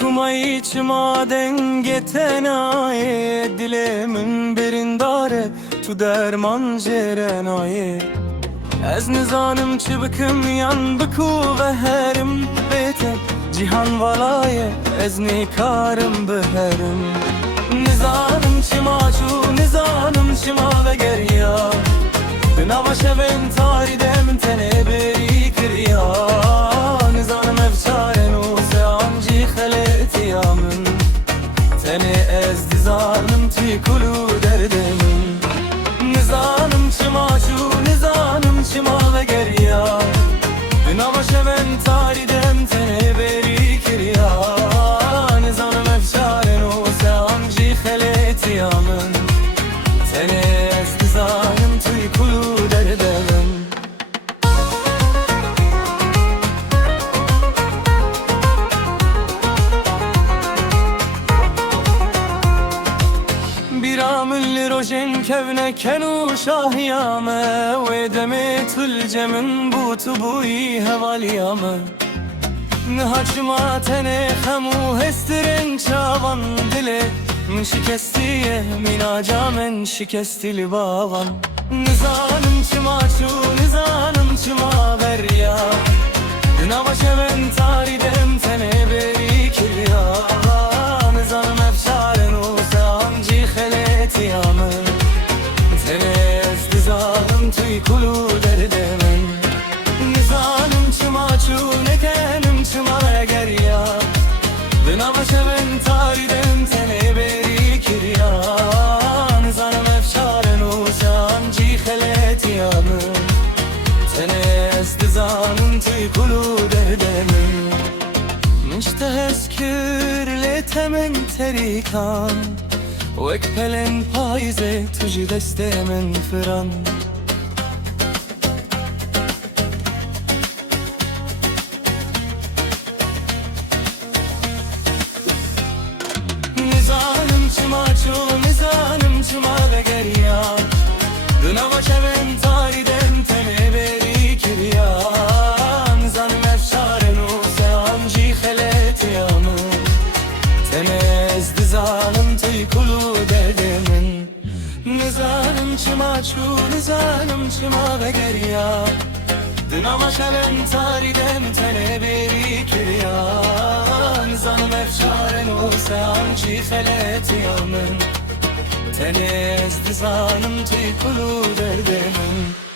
Kumay çima dengetenaye dilemin berindare tu derman jerenaye Ez nizanım çıbıkım yan bıku ve herim bete cihan valaye ez nikarım beherim Nizanım çima çu nizanım çima ve geriya Dınava şeven taridem tene beri kiriya Nizanım evçaren u seancı khaleti yamın Tene ez dizanım tikulu derdemin Nizanım çima çu nizanım çima ve geriya Dınava şeven taridem tene beri kiriya Nizanım evçaren u seancı khaleti yamın Tene ez dizanım tikulu derdemin Biramül rojen kevne kenu şahiyame Ve demetül cemin butu buyi hevaliyame Nıhaçma tene hemu hestiren çavan dile Min şikestiye min acamen şikestili bavan Nizanım çıma çu nizanım çıma verya Nava şeven taridem tene beri kilya Nizanım efşaren u seancı khaleti yamın Tene ez dizanım tuykulu derdemen Nizanım çıma çu nekenim çıma gerya Nava şeven taridem tene beri kilya Nizanım efşaren u seancı khaleti yamın Tene ez dizanım tuykulu derdemin Miştehez kürle temen terikan Vek pelen payze tuji destemen fıran Nizanım çıma çu nizanım çıma ve geriya Dınava şeven taridem tene beri kiriya Nizanım efşaren u seancı khaleti yamın Tene ez dizanım tuykulu derdemin Nizanım çıma çu nizanım çıma ve geriya Dınava şeven taridem tene beri kiriya Nizanım efşaren u seancı khaleti yamın Tene ez dizanım tuykulu derdemin